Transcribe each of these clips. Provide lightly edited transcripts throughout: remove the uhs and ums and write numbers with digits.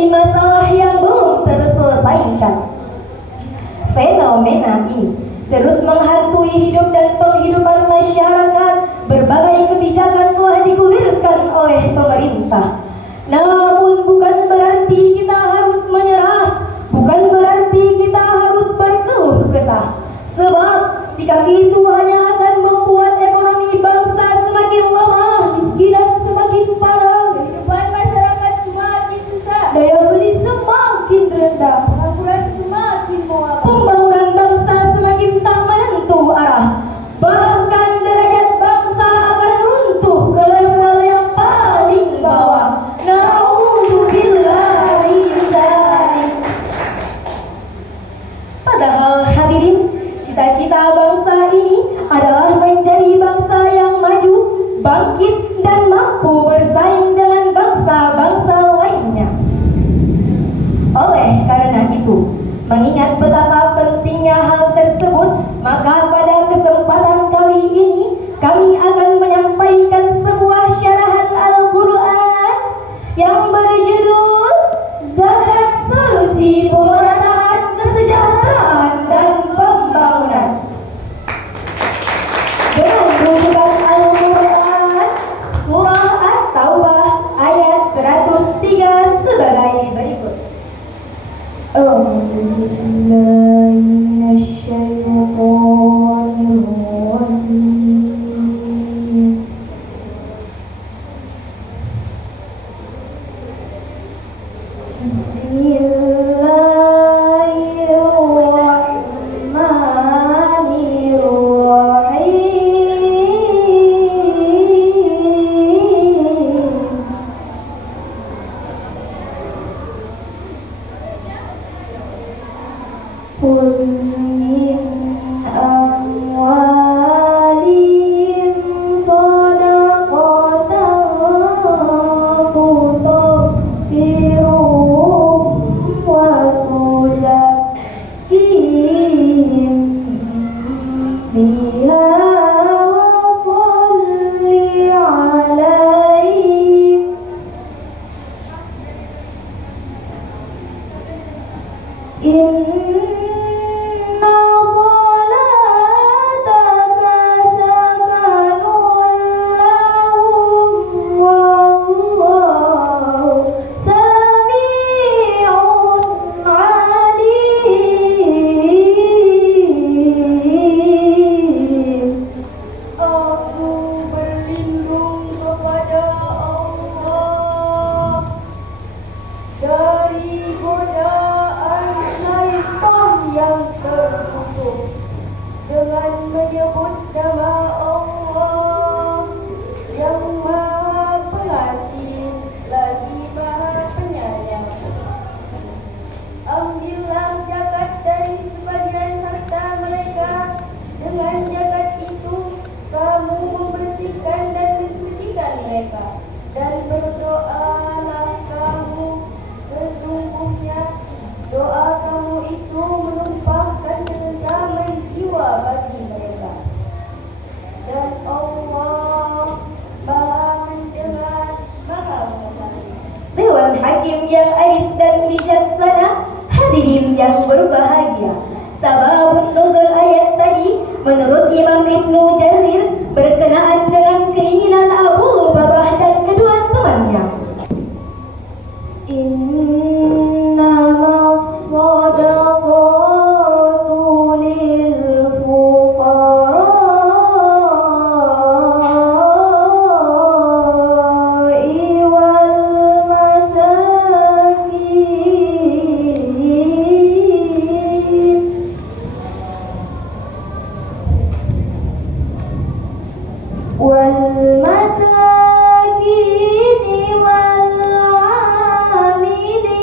menjadi masalah yang belum terselesaikan. Fenomena ini terus menghantui hidup dan penghidupan masyarakat. Berbagai kebijakan telah digulirkan oleh pemerintah. Namun bukan berarti kita harus menyerah, bukan berarti kita harus berkeluh kesah. Sebab sikap itu hanya akan membuat ekonomi bangsa semakin lemah, miskin semakin parah, Kehidupan masyarakat semakin susah, daya beli semakin rendah, pengangguran semakin mewabah, pembangunan bangsa semakin tak menentu arah. Bahkan derajat bangsa akan runtuh ke level yang paling bawah. Na'udzubillahi min dzalik. Padahal hadirin, cita-cita bangsa ini adalah menjadi bangsa yang maju, bangkit, dan mampu bersaing dengan bangsa-bangsa lainnya. Oleh karena itu, mengingat betapa pentingnya hal tersebut, maka pada kesempatan kali ini kami akan menyampaikan sebuah syarahan Al-Quran yang berjudul Zakat Solusi Pemerataan Kesejahteraan dan Pembangunan. Dengan rujukan Al-Quran, Surah At-Taubah ayat 103 sebagai berikut. Yang arif dan bijaksana, hadirin yang berbahagia. Sababun nuzul ayat tadi menurut Imam Ibnu Jarir berkenaan dengan keinginan Abu Babah dan kedua temannya. والمساكين والعاملين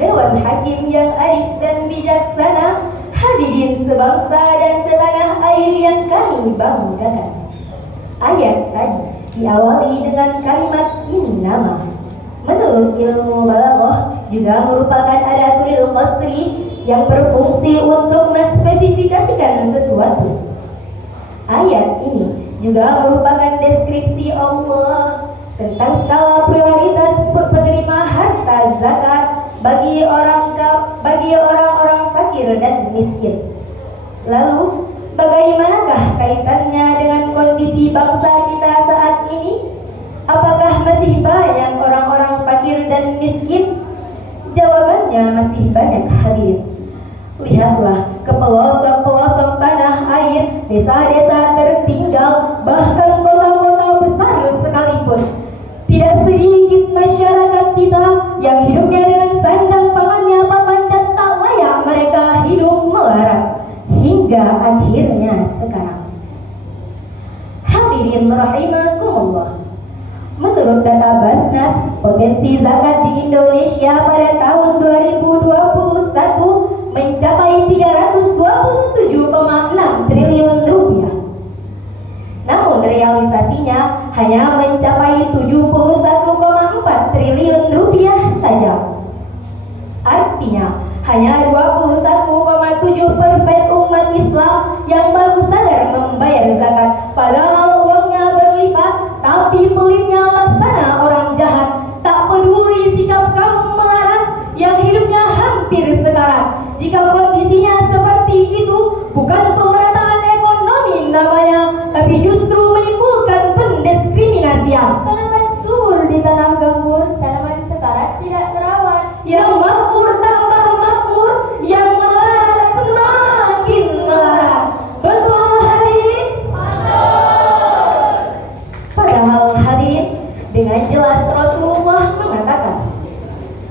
Dewan Hakim yang arif dan bijaksana, hadirin sebangsa dan setanah air yang kami banggakan. Ayat tadi diawali dengan kalimat innama. Menurut ilmu balaghah juga merupakan adatul qasri yang berfungsi untuk menspesifikasikan sesuatu. Ayat ini juga merupakan deskripsi Allah tentang skala prioritas penerima harta zakat bagi orang-orang fakir dan miskin. Lalu, bagaimanakah kaitannya dengan kondisi bangsa kita saat ini? Apakah masih banyak orang-orang fakir dan miskin? Jawabannya masih banyak, hadirin. Lihatlah ke pelosok-pelosok tanah air, desa-desa tertinggal, bahkan kota-kota besar sekalipun. Tidak sedikit masyarakat kita yang hidupnya dengan sandang pangannya papan dan tak layak mereka hidup melarat hingga akhirnya sekarang. Hadirin rahimakumullah. Menurut data Basnas, potensi zakat di Indonesia pada tahun 2021 mencapai 327,6 triliun rupiah. Namun realisasinya hanya mencapai 71,4 triliun rupiah saja. Artinya hanya 21,7% umat Islam yang baru sadar membayar zakat. Padahal uangnya berlipat, tapi pelitnya laksana orang jahat. Tak peduli sikap kaum melarat yang hidupnya hampir sekarat. Jika kondisinya seperti itu, bukan pemerataan ekonomi namanya, tapi justru menimbulkan pendiskriminasian. Tanaman subur di tanah gambur, tanaman sekarat tidak terawat. Yang makmur tambah makmur, yang melarat semakin melarat. Betul hadirin? Padahal hadirin, dengan jelas Rasulullah mengatakan,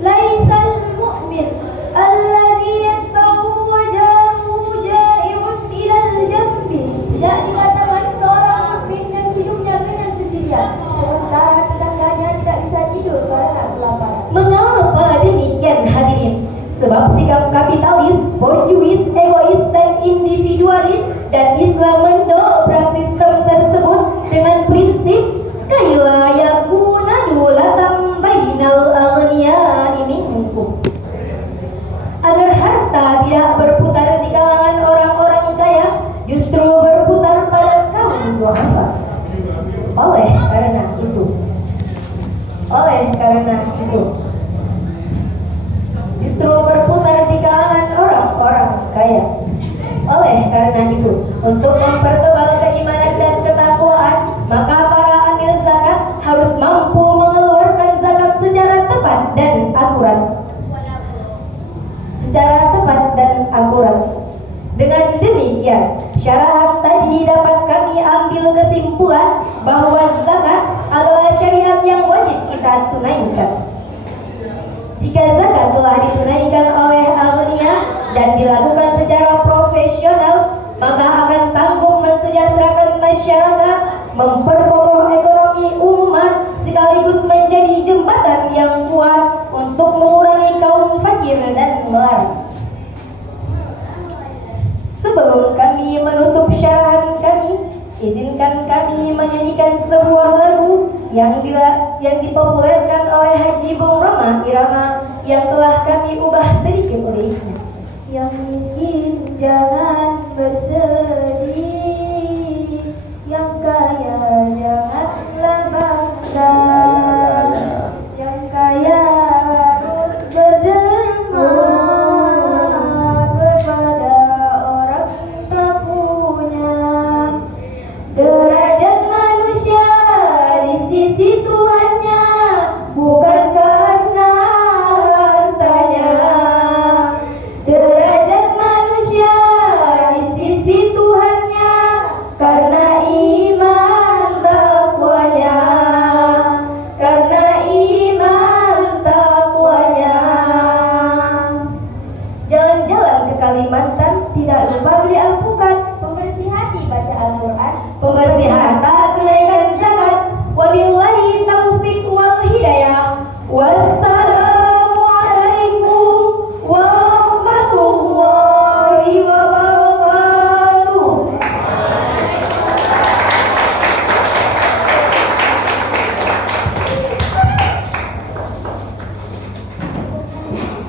Laisal mu'min alladhi yadfa'u wa jaruhu ja'irun ilal jambi. Tidak dikatakan seorang mukmin yang hidupnya dengan sendirian, sementara tetangganya tidak bisa tidur karena kelaparan. mengapa demikian hadirin? Sebab sikap kapitalis, borjuis, egois, dan individualis dan Islam mendobrak sistem tersebut dengan prinsip kaila yakuna dulatan bainal aghniya'i minkum. Agar harta tidak berputar di kalangan orang-orang kaya, justru berputar pada kaum duafa. Oleh karena itu, justru berputar di kalangan orang-orang kaya. Oleh karena itu, untuk mempertebal keimanan dan ketakwaan, maka para amil zakat harus mampu mengeluarkan zakat secara tepat dan akurat. Dengan demikian, syarahan tadi dapat kami ambil kesimpulan bahwa zakat adalah syariat yang wajib kita tunaikan. Jika zakat telah ditunaikan oleh aghnia dan dilakukan secara profesional, maka akan sanggup mensejahterakan masyarakat, memperkokoh ekonomi umat, sekaligus menjadi jembatan yang kuat untuk mengurangi kaum fakir dan melarat. Sebelum kami menutup syarahan kami, izinkan kami menyanyikan sebuah lagu yang dipopulerkan oleh Haji Bung Roma Irama yang telah kami ubah sedikit olehnya. Yang miskin jangan bersedih.